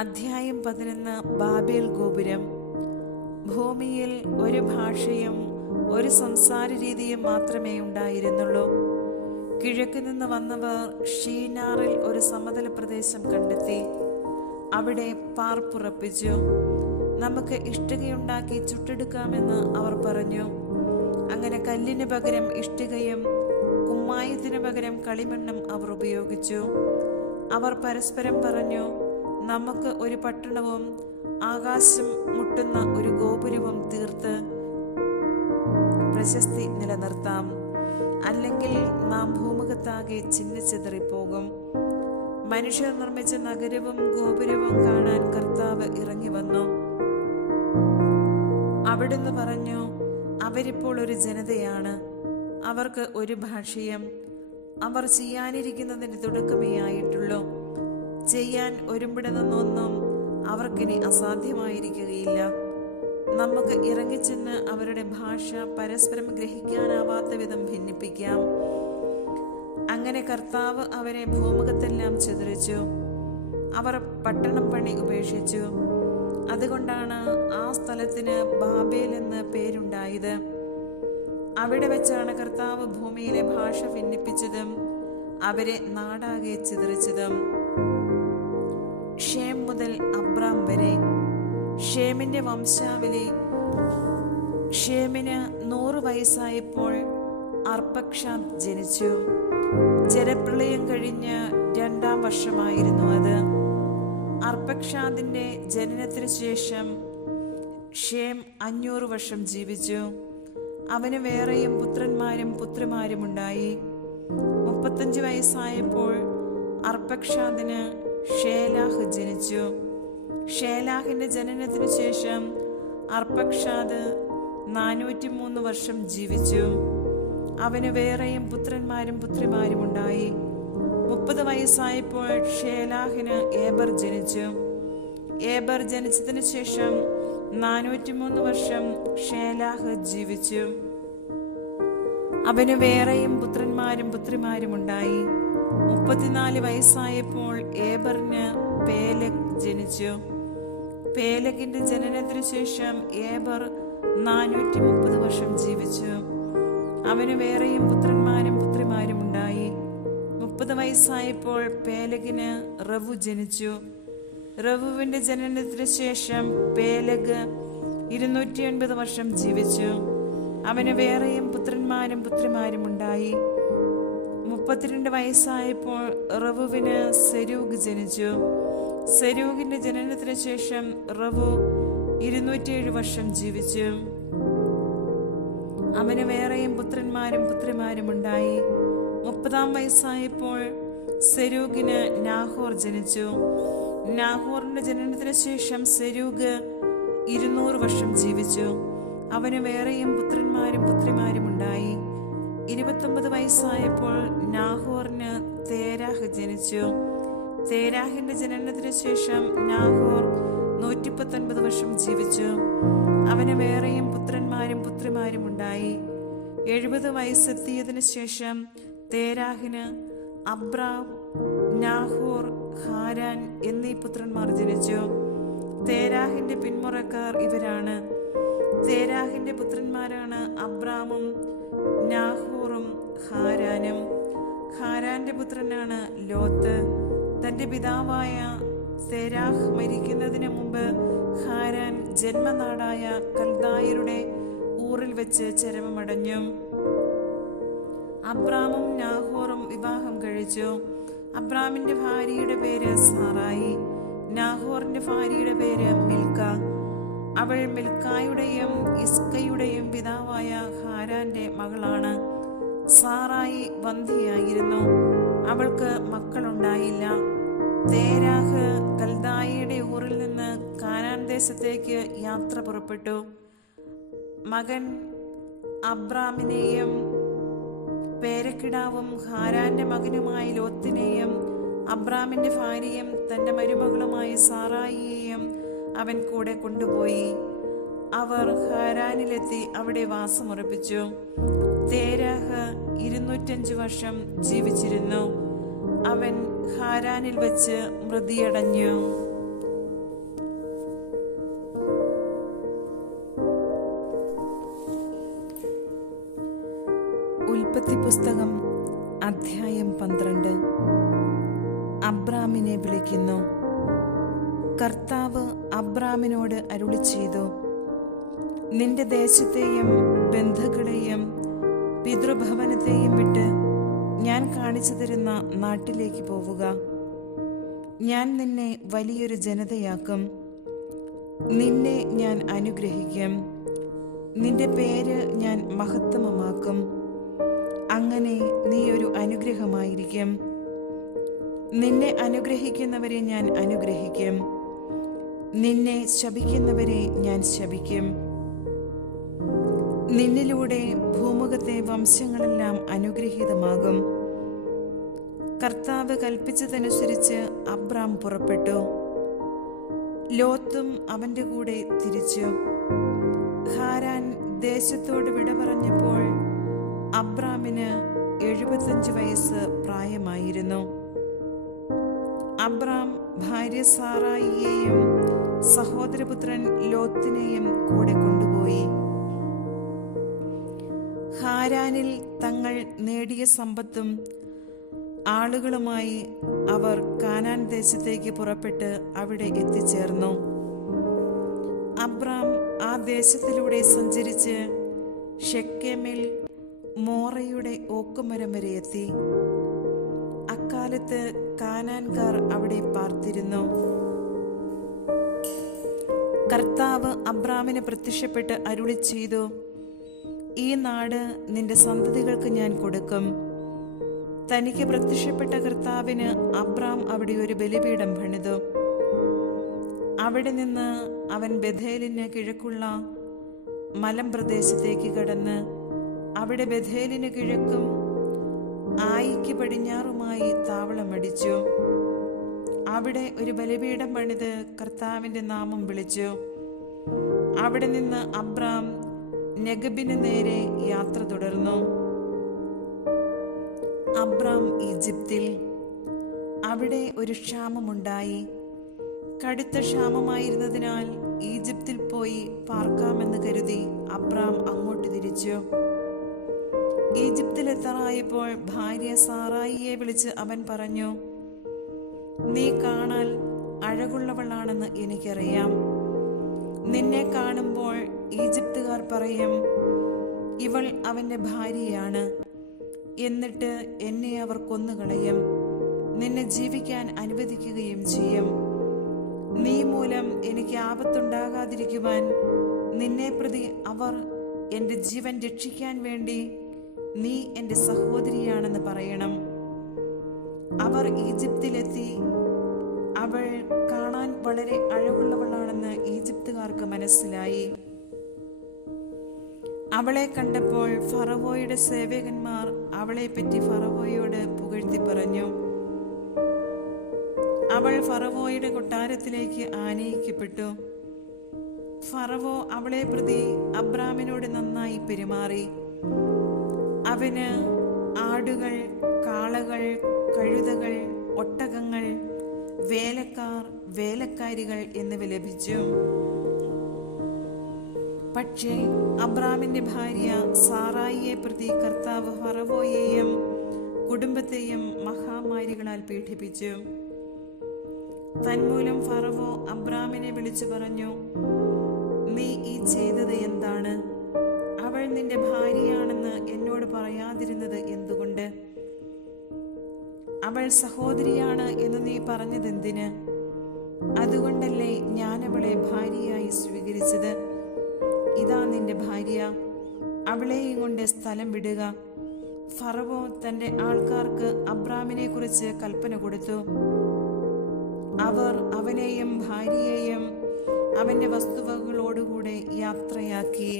അധ്യായം 11. ബാബേൽ ഗോപുരം. ഭൂമിയിൽ ഒരു ഭാഷയും ഒരു സംസാര രീതിയും മാത്രമേ ഉണ്ടായിരുന്നുള്ളൂ. കിഴക്ക് നിന്ന് വന്നവർ ഷീനാറിൽ ഒരു സമതല പ്രദേശം കണ്ടെത്തി അവിടെ പാർപ്പുറപ്പിച്ചു. നമുക്ക് ഇഷ്ടികയുണ്ടാക്കി ചുട്ടെടുക്കാമെന്ന് അവർ പറഞ്ഞു. അങ്ങനെ കല്ലിന് പകരം ഇഷ്ടികയും കുമ്മായത്തിനു പകരം കളിമണ്ണും അവർ ഉപയോഗിച്ചു. അവർ പരസ്പരം പറഞ്ഞു, നമുക്ക് ഒരു പട്ടണവും ആകാശം മുട്ടുന്ന ഒരു ഗോപുരവും തീർത്ത് പ്രശസ്തി നിലനിർത്താം, അല്ലെങ്കിൽ നാം ഭൂമുഖത്താകെ ചിന്നിച്ചിതറിപ്പോകും. മനുഷ്യർ നിർമ്മിച്ച നഗരവും ഗോപുരവും കാണാൻ കർത്താവ് ഇറങ്ങി വന്നു. അവിടുന്ന് പറഞ്ഞു, അവരിപ്പോൾ ഒരു ജനതയാണ്, അവർക്ക് ഒരു ഭാഷയും. അവർ ചെയ്യാനിരിക്കുന്നതിന് തുടക്കമേ ആയിട്ടുള്ളൂ. ചെയ്യാൻ ഒരുമ്പിടുന്നൊന്നും അവർക്കിനി അസാധ്യമായിരിക്കുകയില്ല. നമുക്ക് ഇറങ്ങിച്ചെന്ന് അവരുടെ ഭാഷ പരസ്പരം ഗ്രഹിക്കാനാവാത്ത വിധം ഭിന്നിപ്പിക്കാം. അങ്ങനെ കർത്താവ് അവരെ ഭൂമുഖത്തെല്ലാം ചിതറിച്ചു. അവർ പട്ടണം പണി ഉപേക്ഷിച്ചു. അതുകൊണ്ടാണ് ആ സ്ഥലത്തിന് ബാബേൽ എന്ന് പേരുണ്ടായത്. അവിടെ വെച്ചാണ് കർത്താവ് ഭൂമിയിലെ ഭാഷ ഭിന്നിപ്പിച്ചതും അവരെ നാടാകെ ചിതറിച്ചതും. ഷേം മുതൽ അബ്രാം വരെ. ഷേമിന്റെ വംശാവലി. ഷേമിന് 100 വയസ്സായപ്പോൾ അർപ്പക്ഷാദ് ജനിച്ചു. ജലപ്രളയം കഴിഞ്ഞ് 2-ാം വർഷമായിരുന്നു അത്. അർപ്പക്ഷാദിന്റെ ജനനത്തിനു ശേഷം ഷേം 500 വർഷം ജീവിച്ചു. അവന് വേറെയും പുത്രന്മാരും പുത്രിമാരും ഉണ്ടായി. 35 വയസ്സായപ്പോൾ അർപ്പക്ഷാദിന് ഷേലാഹ് ജനിച്ചു. ഷേലാഹിന്റെ ജനനത്തിനു ശേഷം അർപ്പക്ഷാദ് 403 വർഷം ജീവിച്ചു. അവന് വേറെയും പുത്രന്മാരും പുത്രിമാരും ഉണ്ടായി. 30 വയസ്സായപ്പോൾ ഷേലാഹിന് ഏബർ ജനിച്ചു. ഏബർ ജനിച്ചതിനു ശേഷം 403 വർഷം ഷേലാഹ് ജീവിച്ചു. അവന് വേറെയും പുത്രന്മാരും പുത്രിമാരും ഉണ്ടായി. 34 വയസ്സായപ്പോൾ ഏബറിന് പേലഗ് ജനിച്ചു. പേലഗിന്റെ ജനനത്തിനു ശേഷം ഏബർ 430 വർഷം ജീവിച്ചു. അവന് വേറെയും പുത്രന്മാരും പുത്രിമാരും ഉണ്ടായി. 30 വയസ്സായപ്പോൾ പേലഗിന് റവു ജനിച്ചു. റവുവിന്റെ ജനനത്തിനു ശേഷം പേലഗ് 280 വർഷം ജീവിച്ചു. അവന് വേറെയും പുത്രന്മാരും പുത്രിമാരും ഉണ്ടായി. 32 വയസ്സായപ്പോൾ റവുവിന് സെരൂഗ് ജനിച്ചു. സെരൂഗിന്റെ ജനനത്തിനു ശേഷം റവു 207 വർഷം ജീവിച്ചു. അവന് വേറെയും പുത്രന്മാരും പുത്രിമാരും ഉണ്ടായി. 30-ാം വയസ്സായപ്പോൾ സെരൂഗിന് നാഹോർ ജനിച്ചു. നാഹോറിന്റെ ജനനത്തിനു ശേഷം സെരൂഗ് 200 വർഷം ജീവിച്ചു. അവന് വേറെയും പുത്രന്മാരും പുത്രിമാരും ഉണ്ടായി. 29 വയസ്സായപ്പോൾ നാഹോറിന് തേരാഹ് ജനിച്ചു. തേരാഹിന്റെ ജനനത്തിനു ശേഷം നാഹോർ 119 വർഷം ജീവിച്ചു. അവന് വേറെയും പുത്രന്മാരും പുത്രിമാരും ഉണ്ടായി. 70 വയസ്സെത്തിയതിനു ശേഷം തേരാഹിന് അബ്രാം, നാഹോർ, ഹാരാൻ എന്നീ പുത്രന്മാർ ജനിച്ചു. തേരാഹിന്റെ പിന്മുറക്കാർ ഇവരാണ്. തേരാഹിന്റെ പുത്രന്മാരാണ് അബ്രാമും നാഹോറും ഹാരാനും. ഹാരാന്റെ പുത്രനാണ് ലോത്ത്. തന്റെ പിതാവായ തേരാഹ് മരിക്കുന്നതിന് മുമ്പ് ഹാരാൻ ജന്മനാടായ കൽദായരുടെ ഊറിൽ വെച്ച് ചരമമടഞ്ഞു. അബ്രാമും നാഹോറും വിവാഹം കഴിച്ചു. അബ്രാമിന്റെ ഭാര്യയുടെ പേര് സാറായി. നാഹോറിന്റെ ഭാര്യയുടെ പേര് മിൽക്ക. അവൾ മിൽക്കായുടെയും ഇസ്കയുടെയും പിതാവായ ഹാരാന്റെ മകളാണ്. സാറായി വന്ധ്യയായിരുന്നു. അവൾക്ക് മക്കളുണ്ടായില്ല. തേരാഹ് കൽദായയുടെ ഊറിൽ നിന്ന് കാനാൻ ദേശത്തേക്ക് യാത്ര പുറപ്പെട്ടു. മകൻ അബ്രാമിനെയും പേരക്കിടാവും ഹാരാന്റെ മകനുമായ ലോത്തിനെയും അബ്രാമിന്റെ ഭാര്യയും തന്റെ മരുമകളുമായ സാറായിയെയും അവൻ കൂടെ കൊണ്ടുപോയി. അവർ ഹാരാനിലെത്തി അവിടെ വാസമുറപ്പിച്ചു. തേരാഹ് 205 വർഷം ജീവിച്ചിരുന്നു. അവൻ ഹാരാനിൽ വെച്ച് മൃതിയടഞ്ഞു. വിളിക്കുന്നു. കർത്താവ് അബ്രാമിനോട് അരുളിച്ചെയ്തു, നിന്റെ ദേശത്തെയും ബന്ധുക്കളെയും പിതൃഭവനത്തെയും വിട്ട് ഞാൻ കാണിച്ചു തരുന്ന നാട്ടിലേക്ക് പോവുക. ഞാൻ നിന്നെ വലിയൊരു ജനതയാക്കും. നിന്നെ ഞാൻ അനുഗ്രഹിക്കും. നിന്റെ പേര് ഞാൻ മഹത്വമാക്കും. അങ്ങനെ നീ ഒരു അനുഗ്രഹമായിരിക്കും. നിന്നെ അനുഗ്രഹിക്കുന്നവരെ ഞാൻ അനുഗ്രഹിക്കും. നിന്നെ ശപിക്കുന്നവരെ ഞാൻ ശപിക്കും. നിന്നിലൂടെ ഭൂമുഖത്തെ വംശങ്ങളെല്ലാം അനുഗ്രഹീതമാകും. കർത്താവ് കൽപ്പിച്ചതനുസരിച്ച് അബ്രാം പുറപ്പെട്ടു. ലോത്തും അവന്റെ കൂടെ തിരിച്ചു. ഹാരാൻ ദേശത്തോട് വിട പറഞ്ഞപ്പോൾ അബ്രാമിന് 75 വയസ്സ് പ്രായമായിരുന്നു. അബ്രാം ഭാര്യ സാറായിയെയും സഹോദരപുത്രൻ ലോത്തിനെയും കൂടെ കൊണ്ടുപോയി. ഹാരാനിൽ തങ്ങൾ നേടിയ സമ്പത്തും ആളുകളുമായി അവർ കാനാൻ ദേശത്തേക്ക് പുറപ്പെട്ട് അവിടെ എത്തിച്ചേർന്നു. അബ്രാം ആ ദേശത്തിലൂടെ സഞ്ചരിച്ച് ഷെക്കേമിൽ മോറയുടെ ഓക്കുമരം വരെ എത്തി. അക്കാലത്ത് കാനാൻകാർ അവിടെ പാർത്തിരുന്നു. കർത്താവ് അബ്രാമിന് പ്രത്യക്ഷപ്പെട്ട് അരുളിച്ചെയ്തു, ഈ നാട് നിന്റെ സന്തതികൾക്ക് ഞാൻ കൊടുക്കും. തനിക്ക് പ്രത്യക്ഷപ്പെട്ട കർത്താവിന് അബ്രാം അവിടെ ഒരു ബലിപീഠം പണിതു. അവിടെ നിന്ന് അവൻ ബഥേലിന് കിഴക്കുള്ള മലമ്പ്രദേശത്തേക്ക് കടന്ന് അവിടെ ബഥേലിന് കിഴക്കും ആയിക്ക് പടിഞ്ഞാറുമായി താവളമടിച്ചു. അവിടെ ഒരു ബലിപീഠം പണിത് കർത്താവിന്റെ നാമം വിളിച്ചു. അവിടെ നിന്ന് അബ്രാം നെഗബിന് നേരെ യാത്ര തുടർന്നു. അബ്രാം ഈജിപ്തിൽ. അവിടെ ഒരു ക്ഷാമമുണ്ടായി. കടുത്ത ക്ഷാമമായിരുന്നതിനാൽ ഈജിപ്തിൽ പോയി പാർക്കാമെന്ന് കരുതി അബ്രാം അങ്ങോട്ട് തിരിച്ചു. ഈജിപ്തിലെത്താറായപ്പോൾ ഭാര്യ സാറായിയെ വിളിച്ച് അവൻ പറഞ്ഞു, നീ കാണാൻ അഴകുള്ളവളാണെന്ന് എനിക്കറിയാം. നിന്നെ കാണുമ്പോൾ ഈജിപ്തുകാർ പറയും, ഇവൾ അവന്റെ ഭാര്യയാണ്. എന്നിട്ട് എന്നെ അവർ കൊന്നുകളയും. നിന്നെ ജീവിക്കാൻ അനുവദിക്കുകയും ചെയ്യും. നീ മൂലം എനിക്ക് ആപത്തുണ്ടാകാതിരിക്കുവാൻ നിന്നെ പ്രതി അവർ എൻ്റെ ജീവൻ രക്ഷിക്കാൻ വേണ്ടി നീ എൻ്റെ സഹോദരിയാണെന്ന് പറയണം. അവർ ഈജിപ്തിലെത്തി. അവൾ കാണാൻ വളരെ അഴകുള്ളവളാണെന്ന് ഈജിപ്തുകാർക്ക് മനസ്സിലായി. അവളെ കണ്ടപ്പോൾ ഫറവോയുടെ സേവകന്മാർ അവളെപ്പറ്റി ഫറവോയോട് പുകഴ്ത്തി പറഞ്ഞു. അവൾ ഫറവോയുടെ കൊട്ടാരത്തിലേക്ക് ആനയിക്കപ്പെട്ടു. ഫറവോ അവളെ പ്രതി അബ്രാമിനോട് നന്നായി പെരുമാറി. അവന് ആടുകൾ, കാളകൾ, കഴുതകൾ, ഒട്ടകങ്ങൾ, വേലക്കാർ, വേലക്കാരികൾ എന്നിവ ലഭിച്ചു. പക്ഷേ അബ്രാമിന്റെ ഭാര്യ സാറായിയെ പ്രതി കർത്താവ് ഫറവോയെയും കുടുംബത്തെയും മഹാമാരികളാൽ പീഡിപ്പിച്ചു. തന്മൂലം ഫറവോ അബ്രാമിനെ വിളിച്ചു പറഞ്ഞു, നീ ഈ ചെയ്തത് എന്താണ്? അവൾ നിന്റെ ഭാര്യയാണെന്ന് എന്നോട് പറയാതിരുന്നത് എന്തുകൊണ്ട്? അവൾ സഹോദരിയാണ് എന്ന് നീ പറഞ്ഞതെന്തിന്? അതുകൊണ്ടല്ലേ ഞാൻ അവളെ ഭാര്യയായി സ്വീകരിച്ചത്. ഇതാ നിന്റെ ഭാര്യ, അവളെയും കൊണ്ട് സ്ഥലം വിടുക. ഫറവോ തന്റെ ആൾക്കാർക്ക് അബ്രാമിനെ കുറിച്ച് കൽപ്പന കൊടുത്തു. അവർ അവനെയും ഭാര്യയെയും അവന്റെ വസ്തുവകളോടുകൂടെ യാത്രയാക്കി.